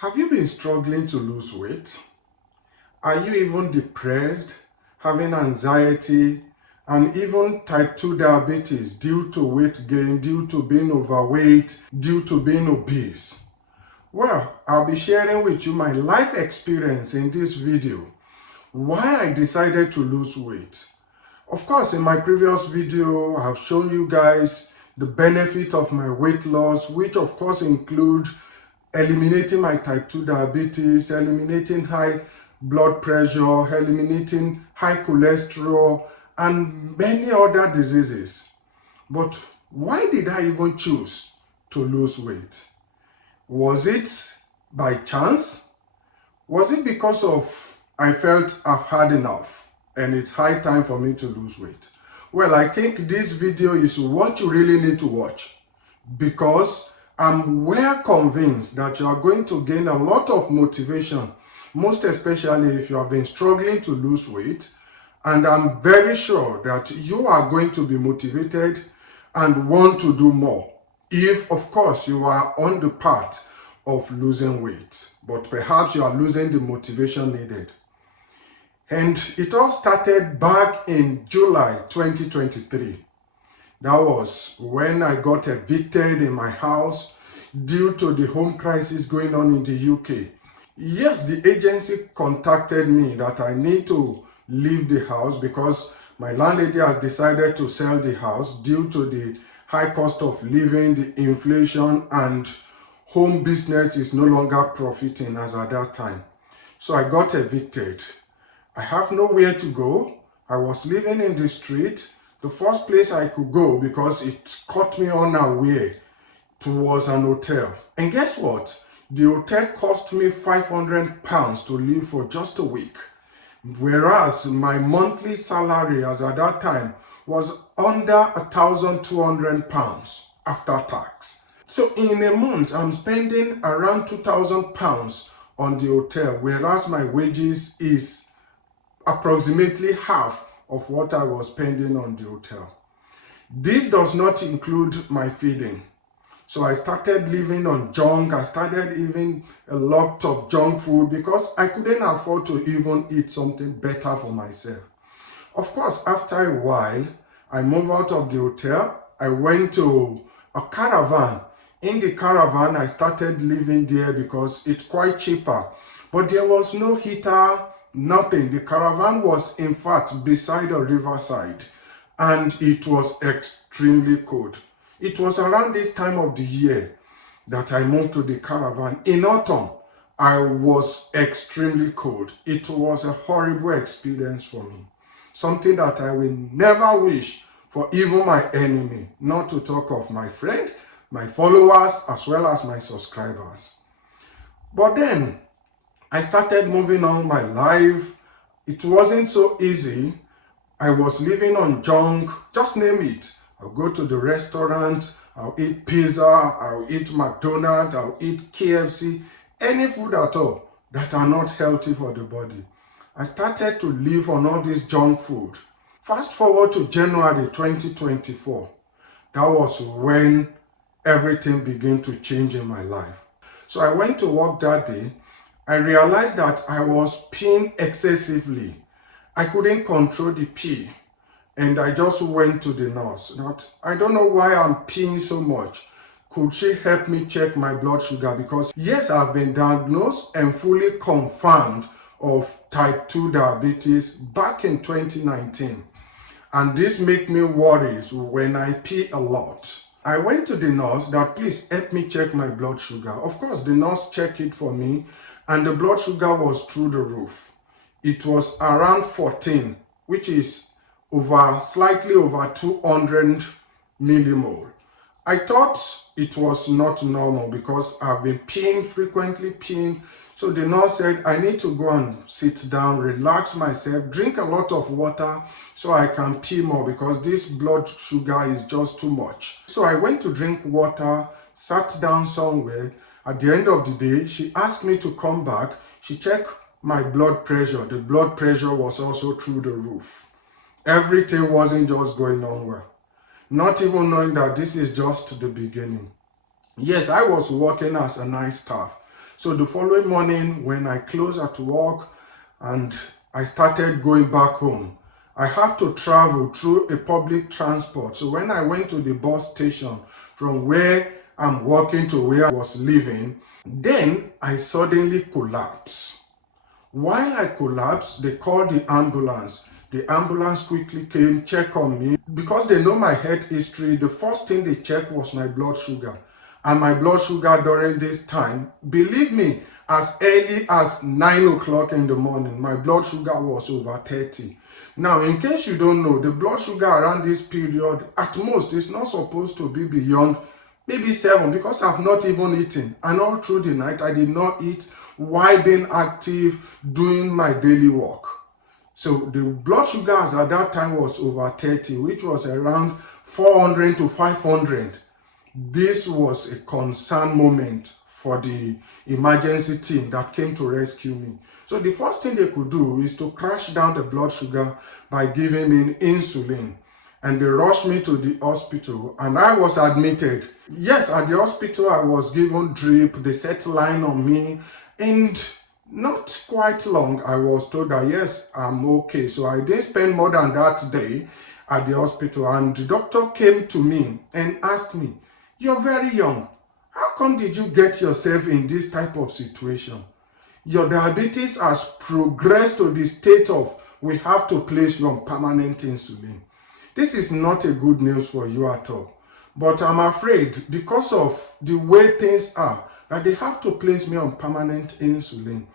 Have you been struggling to lose weight? Are you even depressed, having anxiety, and even type 2 diabetes due to weight gain, due to being overweight, due to being obese? Well, I'll be sharing with you my life experience in this video, why I decided to lose weight. Of course, in my previous video, I've shown you guys the benefit of my weight loss, which of course include eliminating my type 2 diabetes, eliminating high blood pressure, eliminating high cholesterol, and many other diseases. But why did I even choose to lose weight? Was it by chance? Was it because of I felt I've had enough and it's high time for me to lose weight? Well, I think this video is what you really need to watch, because I'm well convinced that you are going to gain a lot of motivation, most especially if you have been struggling to lose weight. And I'm very sure that you are going to be motivated and want to do more, if of course you are on the path of losing weight, but perhaps you are losing the motivation needed. And it all started back in July 2023. That was when I got evicted in my house due to the home crisis going on in the UK. Yes, the agency contacted me that I need to leave the house because my landlady has decided to sell the house due to the high cost of living, the inflation, and home business is no longer profiting as at that time. So I got evicted. I have nowhere to go. I was living in the street. The first place I could go, because it caught me unaware, was an hotel. And guess what? The hotel cost me £500 to live for just a week. Whereas my monthly salary as at that time was under £1,200 after tax. So in a month, I'm spending around £2,000 on the hotel, whereas my wages is approximately half of what I was spending on the hotel. This does not include my feeding. So I started living on junk. I started eating a lot of junk food because I couldn't afford to even eat something better for myself. Of course, after a while, I moved out of the hotel. I went to a caravan. In the caravan, I started living there because it's quite cheaper. But there was no heater, nothing. The caravan was in fact beside a riverside, and it was extremely cold. It was around this time of the year that I moved to the caravan. In autumn, I was extremely cold. It was a horrible experience for me. Something that I will never wish for even my enemy, not to talk of my friend, my followers, as well as my subscribers. But then, I started moving on my life. It wasn't so easy. I was living on junk, just name it. I'll go to the restaurant, I'll eat pizza, I'll eat McDonald's, I'll eat KFC, any food at all that are not healthy for the body. I started to live on all this junk food. Fast forward to January 2024. That was when everything began to change in my life. So I went to work that day. I realized that I was peeing excessively. I couldn't control the pee. And I just went to the nurse. I don't know why I'm peeing so much. Could she help me check my blood sugar? Because yes, I've been diagnosed and fully confirmed of type 2 diabetes back in 2019. And this made me worry when I pee a lot. I went to the nurse that please help me check my blood sugar. Of course, the nurse checked it for me and the blood sugar was through the roof. It was around 14, which is slightly over 200 millimole. I thought it was not normal because I've been frequently peeing. So the nurse said, I need to go and sit down, relax myself, drink a lot of water so I can pee more because this blood sugar is just too much. So I went to drink water, sat down somewhere. At the end of the day, she asked me to come back. She checked my blood pressure. The blood pressure was also through the roof. Everything wasn't just going on well. Not even knowing that this is just the beginning. Yes, I was working as a night staff. So the following morning, when I closed at work and I started going back home, I have to travel through a public transport. So when I went to the bus station from where I'm walking to where I was living, then I suddenly collapsed. While I collapsed, they called the ambulance. The ambulance quickly came, checked on me. Because they know my health history, the first thing they checked was my blood sugar. And my blood sugar during this time, believe me, as early as 9 o'clock in the morning, my blood sugar was over 30. Now, in case you don't know, the blood sugar around this period, at most, is not supposed to be beyond maybe 7, because I've not even eaten. And all through the night, I did not eat while being active, doing my daily work. So the blood sugars at that time was over 30, which was around 400 to 500. This was a concern moment for the emergency team that came to rescue me. So the first thing they could do is to crash down the blood sugar by giving me insulin. And they rushed me to the hospital and I was admitted. Yes, at the hospital I was given drip, they set line on me, and not quite long I was told that yes, I'm okay. So I didn't spend more than that day at the hospital, and the doctor came to me and asked me, "You're very young. How come did you get yourself in this type of situation? Your diabetes has progressed to the state of we have to place you on permanent insulin. This is not a good news for you at all. But I'm afraid because of the way things are, that they have to place me on permanent insulin."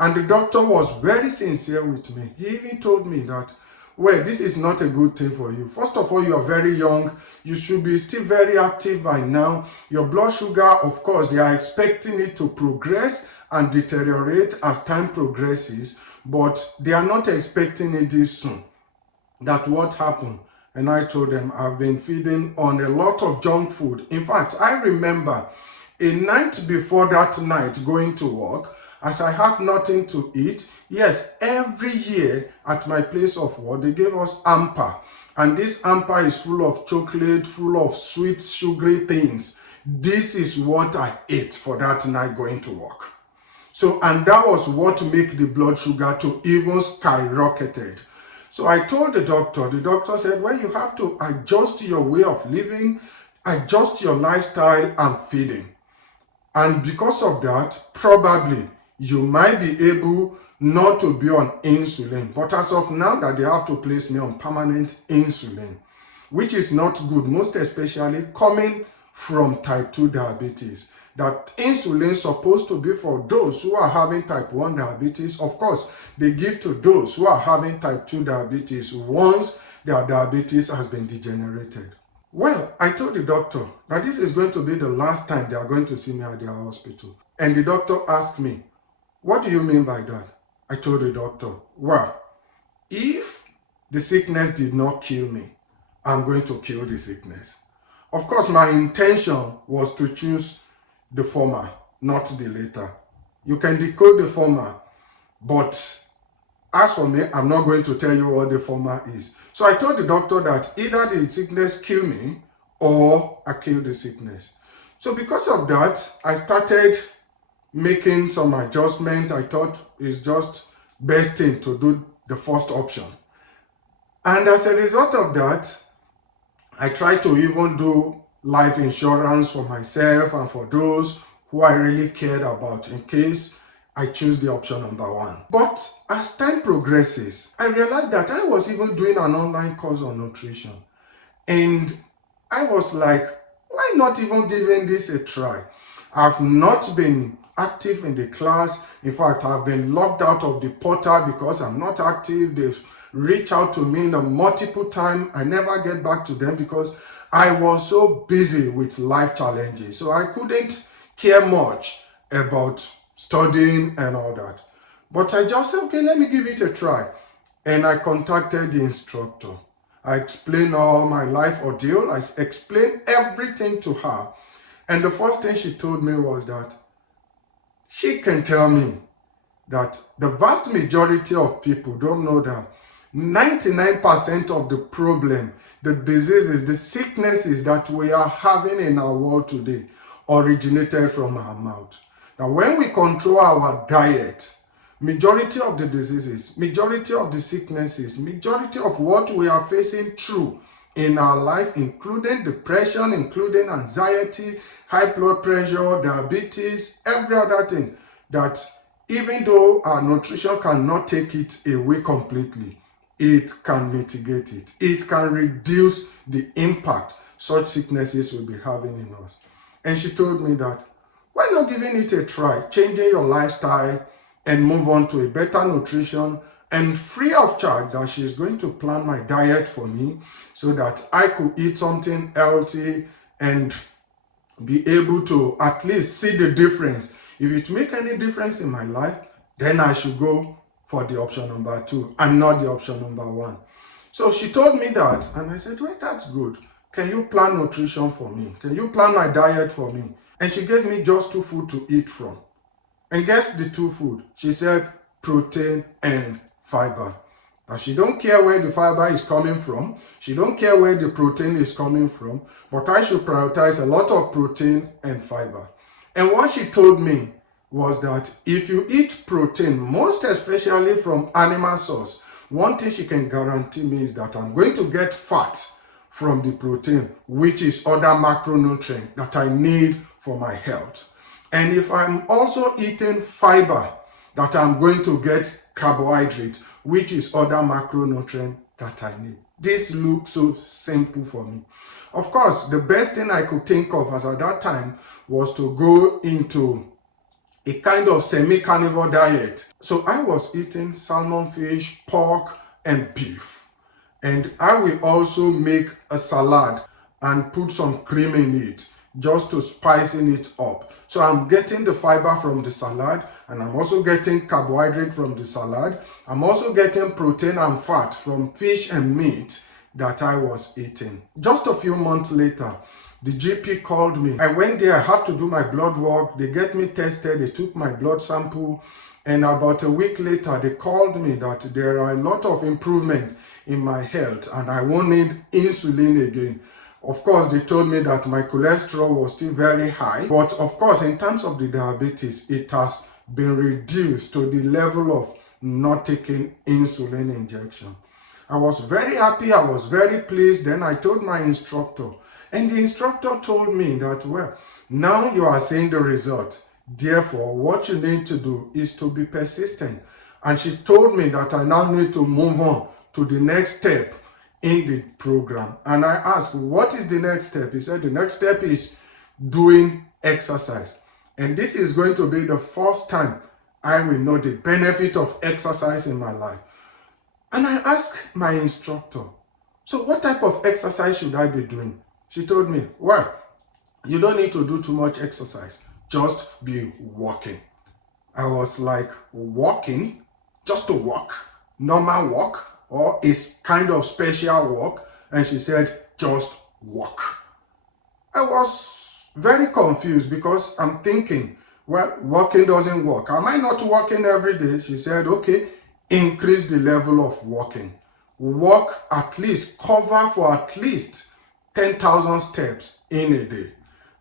And the doctor was very sincere with me. He even told me that, well, this is not a good thing for you. First of all, you are very young. You should be still very active by now. Your blood sugar, of course, they are expecting it to progress and deteriorate as time progresses, but they are not expecting it this soon. That's what happened. And I told them I've been feeding on a lot of junk food. In fact, I remember a night before that night going to work, as I have nothing to eat. Yes, every year at my place of work, they gave us hamper. And this hamper is full of chocolate, full of sweet, sugary things. This is what I ate for that night going to work. So, and that was what made the blood sugar to even skyrocketed. So I told the doctor said, well, you have to adjust your way of living, adjust your lifestyle and feeding. And because of that, probably you might be able not to be on insulin. But as of now, that they have to place me on permanent insulin, which is not good, most especially coming from type 2 diabetes. That insulin is supposed to be for those who are having type 1 diabetes. Of course, they give to those who are having type 2 diabetes once their diabetes has been degenerated. Well, I told the doctor that this is going to be the last time they are going to see me at their hospital. And the doctor asked me, "What do you mean by that?" I told the doctor, well, if the sickness did not kill me, I'm going to kill the sickness. Of course, my intention was to choose the former, not the latter. You can decode the former, but as for me, I'm not going to tell you what the former is. So I told the doctor that either the sickness kill me or I kill the sickness. So because of that, I started making some adjustment. I thought it's just best thing to do the first option. And as a result of that, I tried to even do life insurance for myself and for those who I really cared about in case I choose the option number 1. But as time progresses, I realized that I was even doing an online course on nutrition. And I was like, why not even giving this a try? I've not been active in the class. In fact, I've been locked out of the portal because I'm not active. They've reached out to me multiple times. I never get back to them because I was so busy with life challenges. So I couldn't care much about studying and all that. But I just said, okay, let me give it a try. And I contacted the instructor. I explained all my life ordeal. I explained everything to her. And the first thing she told me was that she can tell me that the vast majority of people don't know that 99% of the problem, the diseases, the sicknesses that we are having in our world today originated from our mouth. that when we control our diet, majority of the diseases, majority of the sicknesses, majority of what we are facing through in our life, including depression, including anxiety, high blood pressure, diabetes, every other thing, that even though our nutrition cannot take it away completely, it can mitigate it. It can reduce the impact such sicknesses will be having in us. And she told me that, why not giving it a try, changing your lifestyle and move on to a better nutrition, and free of charge that she's going to plan my diet for me so that I could eat something healthy and be able to at least see the difference. If it make any difference in my life, then I should go for the option number 2 and not the option number 1. So she told me that, and I said, well, that's good. Can you plan nutrition for me? Can you plan my diet for me? And she gave me just 2 food to eat from. And guess the 2 food? She said protein and fiber. Now she don't care where the fiber is coming from. She don't care where the protein is coming from. But I should prioritize a lot of protein and fiber. And what she told me was that if you eat protein, most especially from animal source, one thing she can guarantee me is that I'm going to get fat from the protein, which is other macronutrient that I need for my health. And if I'm also eating fiber, that I'm going to get carbohydrate, which is other macronutrient that I need. This looks so simple for me. Of course, the best thing I could think of as at that time was to go into a kind of semi-carnivore diet. So I was eating salmon, fish, pork, and beef. And I will also make a salad and put some cream in it, just to spicing it up. So I'm getting the fiber from the salad, and I'm also getting carbohydrate from the salad. I'm also getting protein and fat from fish and meat that I was eating. Just a few months later, the GP called me. I went there, I have to do my blood work. They get me tested, they took my blood sample, and about a week later, they called me that there are a lot of improvement in my health and I won't need insulin again. Of course, they told me that my cholesterol was still very high, but of course, in terms of the diabetes, it has been reduced to the level of not taking insulin injection. I was very happy, I was very pleased. Then I told my instructor, and the instructor told me that, well, now you are seeing the result. Therefore, what you need to do is to be persistent. And she told me that I now need to move on to the next step in the program. And I asked, what is the next step? He said, the next step is doing exercise. And this is going to be the first time I will know the benefit of exercise in my life. And I asked my instructor, so what type of exercise should I be doing? She told me, well, you don't need to do too much exercise. Just be walking. I was like, walking? Just to walk? Normal walk? Or a kind of special walk? And she said, just walk. I was very confused because I'm thinking, well, walking doesn't work. Am I not walking every day? She said, okay, increase the level of walking. Walk at least, cover for at least 10,000 steps in a day.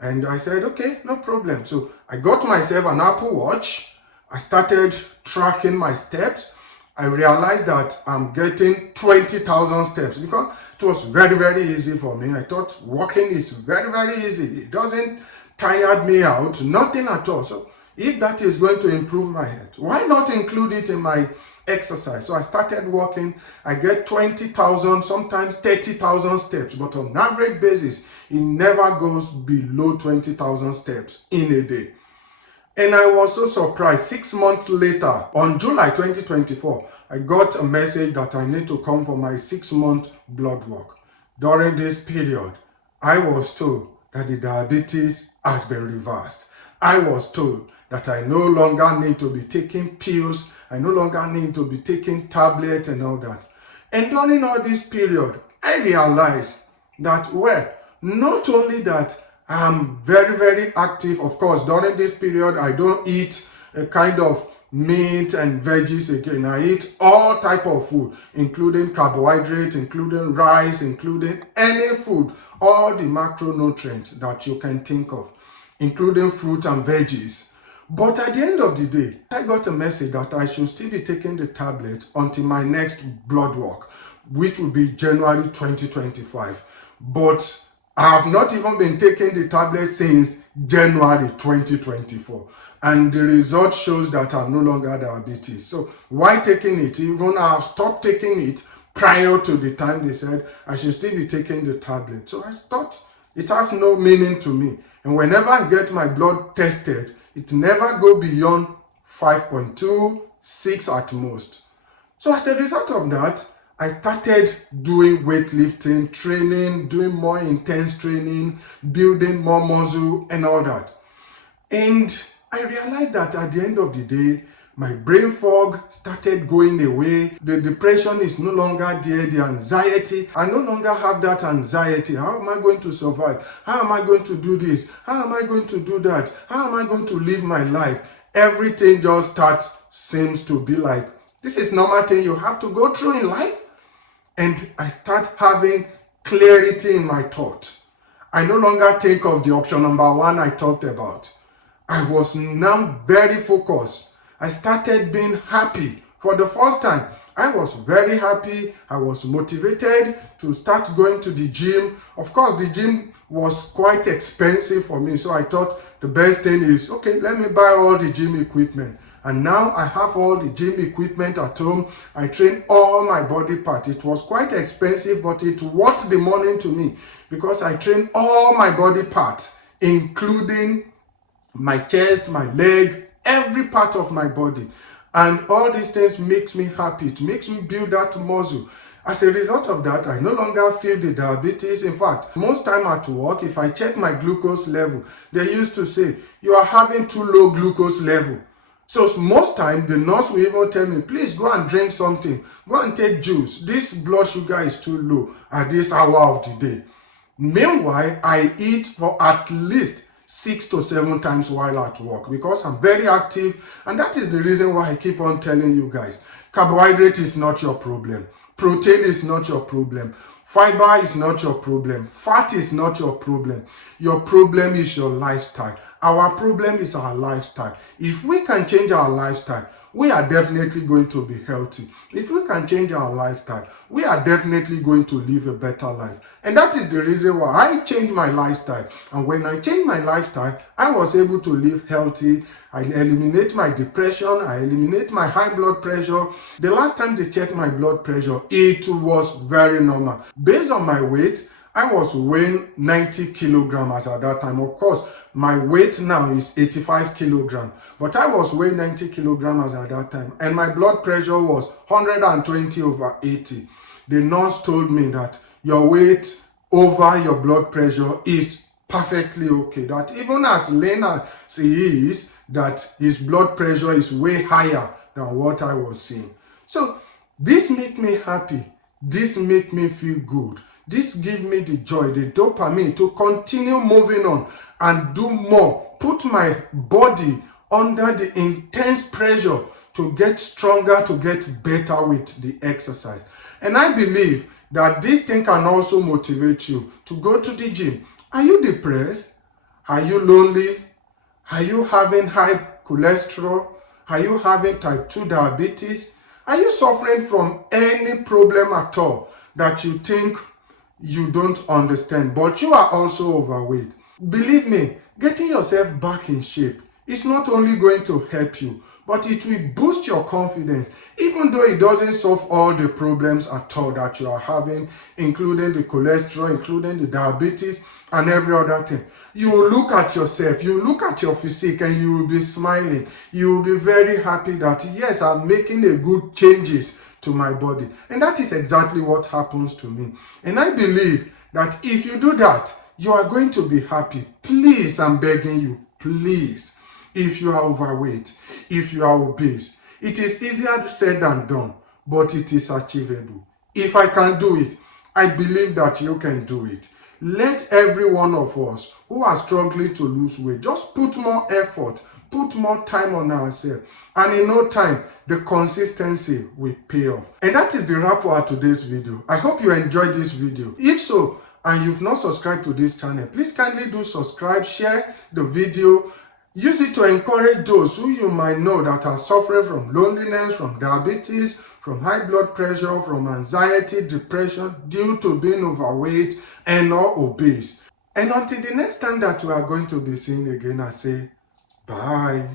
And I said, okay, no problem. So I got myself an Apple Watch. I started tracking my steps. I realized that I'm getting 20,000 steps because it was very, very easy for me. I thought walking is very, very easy. It doesn't tire me out, nothing at all. So if that is going to improve my health, why not include it in my exercise? So I started walking. I get 20,000, sometimes 30,000 steps, but on average basis, it never goes below 20,000 steps in a day. And I was so surprised. 6 months later, on July 2024, I got a message that I need to come for my 6-month blood work. During this period, I was told that the diabetes has been reversed. I was told that I no longer need to be taking pills. I no longer need to be taking tablets and all that. And during all this period, I realized that, well, not only that I'm very, very active. Of course, during this period, I don't eat a kind of meat and veggies again. I eat all type of food, including carbohydrate, including rice, including any food, all the macronutrients that you can think of, including fruit and veggies. But at the end of the day, I got a message that I should still be taking the tablet until my next blood work, which will be January 2025. But I have not even been taking the tablet since January 2024. And the result shows that I'm no longer diabetes. So why taking it? Even I have stopped taking it prior to the time they said I should still be taking the tablet. So I thought it has no meaning to me. And whenever I get my blood tested, it never go beyond 5.2, 6 at most. So as a result of that, I started doing weightlifting, training, doing more intense training, building more muscle and all that. And I realized that at the end of the day, my brain fog started going away. The depression is no longer there. The anxiety, I no longer have that anxiety. How am I going to survive? How am I going to do this? How am I going to do that? How am I going to live my life? Everything just seems to be like, this is normal thing you have to go through in life. And I start having clarity in my thought. I no longer think of the option number one I talked about. I was now very focused. I started being happy for the first time. I was very happy. I was motivated to start going to the gym. Of course, the gym was quite expensive for me. So I thought the best thing is, okay, let me buy all the gym equipment. And now I have all the gym equipment at home. I train all my body parts. It was quite expensive, but it worth the money to me because I train all my body parts, including my chest, my leg, every part of my body. And all these things makes me happy. It makes me build that muscle. As a result of that, I no longer feel the diabetes. In fact, most time at work, if I check my glucose level, they used to say, you are having too low glucose level. So most time, the nurse will even tell me, please go and drink something. Go and take juice. This blood sugar is too low at this hour of the day. Meanwhile, I eat for at least 6 to 7 times while at work because I'm very active, and that is the reason why I keep on telling you guys, carbohydrate is not your problem, protein is not your problem, fiber is not your problem, fat is not your problem. Your problem is your lifestyle. Our problem is our lifestyle. If we can change our lifestyle, we are definitely going to be healthy. If we can change our lifestyle, we are definitely going to live a better life. And that is the reason why I changed my lifestyle. And when I changed my lifestyle, I was able to live healthy. I eliminate my depression. I eliminate my high blood pressure. The last time they checked my blood pressure, it was very normal. Based on my weight, I was weighing 90 kilograms at that time. Of course, my weight now is 85 kilograms, but I was weighing 90 kilograms at that time, and my blood pressure was 120/80. The nurse told me that your weight over your blood pressure is perfectly okay. That even as lean as he is, that his blood pressure is way higher than what I was seeing. So this made me happy. This made me feel good. This gives me the joy, the dopamine to continue moving on and do more. Put my body under the intense pressure to get stronger, to get better with the exercise. And I believe that this thing can also motivate you to go to the gym. Are you depressed? Are you lonely? Are you having high cholesterol? Are you having type 2 diabetes? Are you suffering from any problem at all that you think you don't understand, but you are also overweight? Believe me, getting yourself back in shape is not only going to help you, but it will boost your confidence, even though it doesn't solve all the problems at all that you are having, including the cholesterol, including the diabetes, and every other thing. You will look at yourself, you will look at your physique, and you will be smiling. You will be very happy that, yes, I'm making a good changes to my body. And that is exactly what happens to me. And I believe that if you do that, you are going to be happy. Please, I'm begging you, please, if you are overweight, if you are obese, it is easier said than done, but it is achievable. If I can do it, I believe that you can do it. Let every one of us who are struggling to lose weight just put more effort, put more time on ourselves, and in no time, the consistency will pay off. And that is the wrap for today's video. I hope you enjoyed this video. If so, and you've not subscribed to this channel, please kindly do subscribe, share the video, Use it to encourage those who you might know that are suffering from loneliness, from diabetes, from high blood pressure, from anxiety, depression, due to being overweight and or obese. And until the next time that we are going to be seeing again, I say bye.